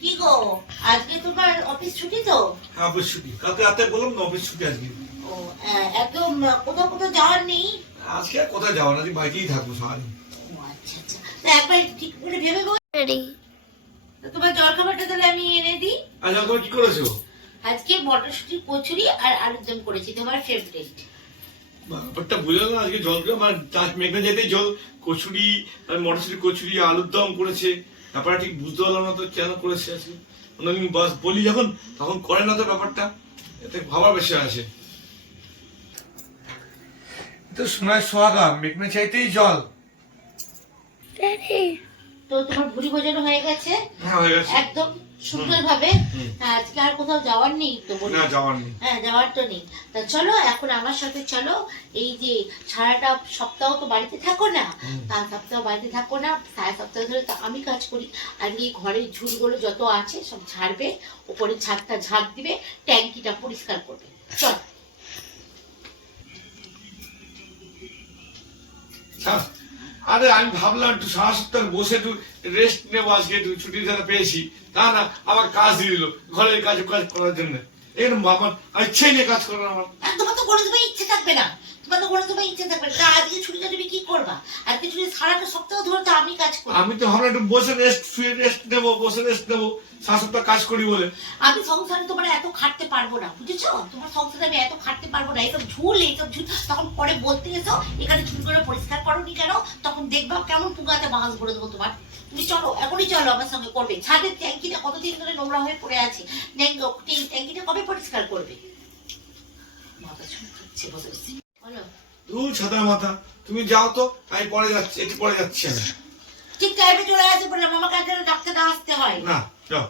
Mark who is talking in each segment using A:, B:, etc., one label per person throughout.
A: কি গো? আজকে তোমার অফিস ছুটি তো?
B: হ্যাঁ অফিস ছুটি। কালকে রাতে বললাম না অফিস ছুটি আজকে।
A: ও একদম কোথাও কোথাও যাওয়ার নেই?
B: আজকে আর কোথায় যাব না আজকে বাড়িতেই থাকব সারাদিন।
A: আচ্ছা আচ্ছা। একবার ঠিক করে ভেবে বল।
C: রেডি।
A: তোমার জল খাবারটা তাহলে আমি এনে দিই।
B: আজ তুমি কি করেছ?
A: আজকে মটরশুঁটি কচুরি আর আলুর দম করেছি তোমার ফেভারিট
B: ব্যাপারটা বুঝলাম না আজকে জল আমার চাষ মেঘনা যেতেই জল কচুরি আর মটরশুটি কচুরি আলুর দম করেছে। ব্যাপারটা ঠিক বুঝতে পারলাম না তো কেন করেছে আজকে আমি বাস বলি যখন তখন করে না তো ব্যাপারটা। এতে ভাবার বেশি আছে। তো সোনায় সোহাগা মেঘনা চাইতেই জল।
A: তো তোমার ভুড়ি ভোজন হয়ে গেছে?
B: হ্যাঁ হয়ে গেছে।
A: একদম। ভাবে আজকে আর কোথাও যাওয়ার নেই তো বলি।
B: না যাওয়ার নেই।
A: হ্যাঁ যাওয়ার তো নেই। তা চলো এখন আমার সাথে চলো। এই যে সারাটা সপ্তাহ তো বাড়িতে থাকো না তার সপ্তাহ বাড়িতে থাকো না সারা সপ্তাহ ধরে তো আমি কাজ করি। আর এই ঘরের ঝুলগুলো যত আছে সব ঝাড়বে উপরে ছাদটা ঝাড় দিবে ট্যাঙ্কিটা পরিষ্কার করবে। চল।
B: আরে, আমি ভাবলাম একটু সাহসত্তর বসে একটু রেস্ট নেব আজকে, একটু ছুটি যারা পেয়েছি। তা না আমার কাজ দিয়ে দিল, ঘরের কাজ কাজ করার জন্য। এর আমার আর ইচ্ছে নেই কাজ করার আমার
A: একদম তো করে দেবে, ইচ্ছে থাকবে না। তোমার তো কোনো সময় ইচ্ছে থাকবে তা আজকে ছুটিটা তুমি কি করবা? আজকে ছুটি সারাটা সপ্তাহ ধরে তো আমি কাজ করি।
B: আমি তো ভাবলাম একটু বসে রেস্ট শুয়ে রেস্ট নেব বসে রেস্ট নেব। সারা সপ্তাহ কাজ করি বলে।
A: আমি সংসারে তোমার এত খাটতে পারব না বুঝেছ? তোমার সংসারে আমি এত খাটতে পারব না এইসব ঝুল এইসব ঝুল। তখন পরে বলতে এসো এখানে ঝুল করে পরিষ্কার করোনি কেন? তখন দেখবা কেমন পুগাতে বাঁশ ভরে দেবো তোমার। তুমি চলো এখনই চলো আমার সঙ্গে করবে। ছাদের ট্যাঙ্কিটা কতদিন ধরে নোংরা হয়ে পড়ে আছে? ট্যাঙ্কিটা কবে পরিষ্কার করবে? মাথা চুলকাচ্ছে বসে।
B: ছাতা মাথা। তুমি যাও তো আমি পরে যাচ্ছি একটু পরে যাচ্ছি আমি।
A: ঠিক টাইমে চলে আসে ডাক্তারটা আসতে হয়?
B: না যাও।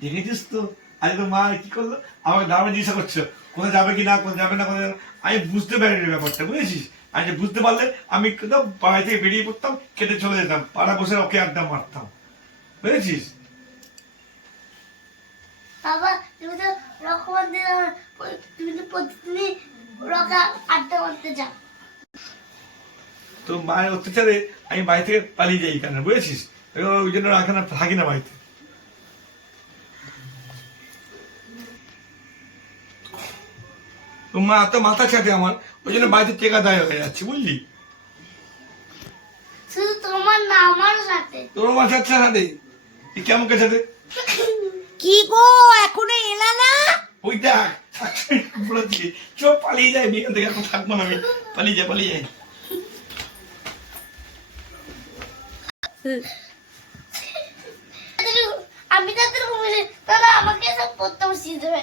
B: দেখেছিস তো? আজ তো মা কি করল? আমাকে দামে জিজ্ঞাসা করছ কোথায় যাবে কি না কোথায় যাবে না কোথায় যাবে আমি বুঝতে পারিনি ব্যাপারটা বুঝেছিস? আর বুঝতে পারলে আমি একদম বাড়ি থেকে বেরিয়ে পড়তাম কেটে চলে যেতাম। পাড়া বসে ওকে আড্ডা মারতাম। বুঝেছিস?
C: বাবা তুমি তো রকমান তুমি তো প্রতিদিনই রকা আড্ডা মারতে যাও
B: তো মায়ের অত্যাচারে আমি বাড়ি থেকে পালিয়ে যাই বুঝেছিস? ওই জন্য থাকি না বাড়িতে। মা এত মাথা ছাটে আমার ওই জন্য বাড়িতে টেকা দায় হয়ে যাচ্ছে বুঝলি?
C: শুধু তোমার না আমারও সাথে
B: তোর মা ছাড়ছে সাথে কেমন কে সাথে
A: কি গো? এখনও এলা না?
B: ওই দেখ বলেছি চো পালিয়ে যায় বিয়ে থেকে এখন থাকব না আমি। পালিয়ে যায় পালিয়ে যায়।
C: আমি তাদের তাহলে আমাকে সব পড়তে বসিয়ে দেবে